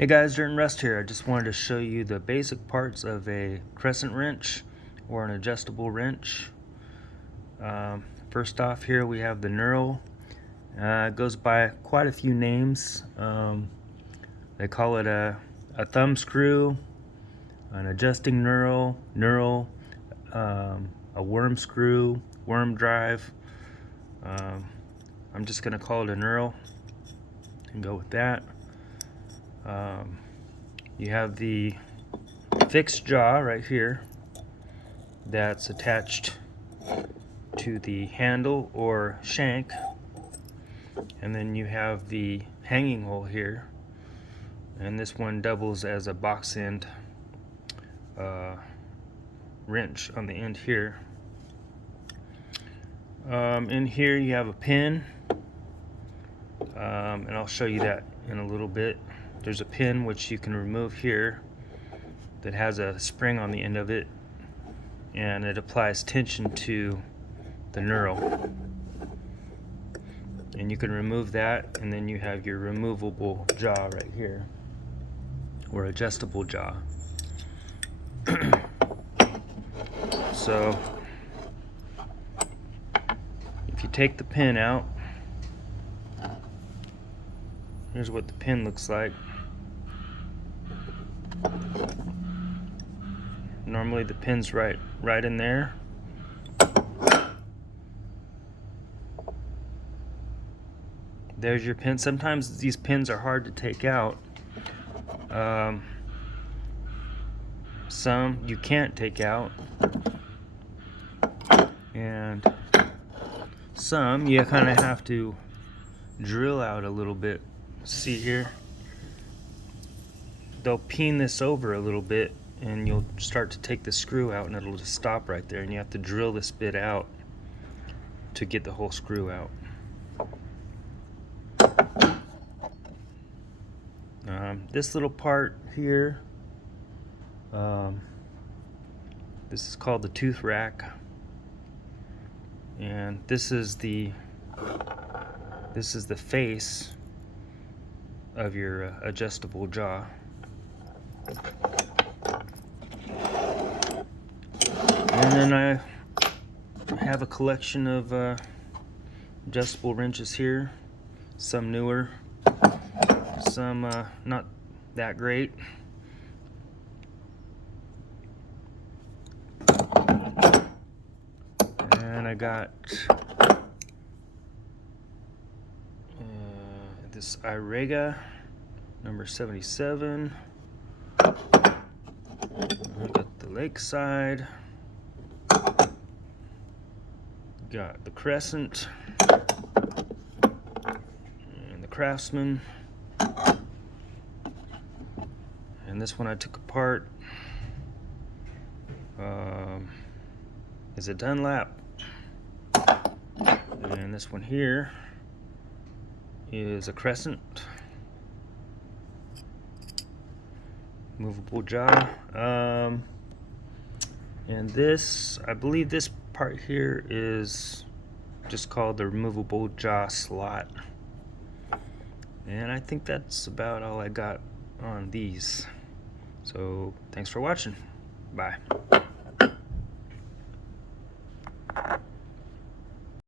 Hey guys, Dirt and Rust here. I just wanted to show you the basic parts of a crescent wrench or an adjustable wrench. First off, here we have the knurl. It goes by quite a few names. They call it a thumb screw, an adjusting knurl, a worm screw, worm drive. I'm just going to call it a knurl and go with that. You have the fixed jaw right here that's attached to the handle or shank, and then you have the hanging hole here, and this one doubles as a box end wrench on the end here. In here you have a pin, and I'll show you that in a little bit. There's a pin which you can remove here that has a spring on the end of it, and it applies tension to the knurl. And you can remove that, and then you have your removable jaw right here, or adjustable jaw. So if you take the pin out, here's what the pin looks like. Normally the pin's right in there. There's your pin. Sometimes these pins are hard to take out. Some you can't take out, and some you kind of have to drill out a little bit. See here? They'll peen this over a little bit, and you'll start to take the screw out, and it'll just stop right there, and you have to drill this bit out to get the whole screw out. This little part here, this is called the tooth rack, and this is the face of your adjustable jaw. And then I have a collection of adjustable wrenches here, some newer, some not that great. And I got this Irega number 77. I got the Lakeside. Got the Crescent and the Craftsman, and this one I took apart is a Dunlap, and this one here is a Crescent movable jaw, and this, I believe this part here is just called the removable jaw slot. And I think that's about all I got on these. So thanks for watching. Bye.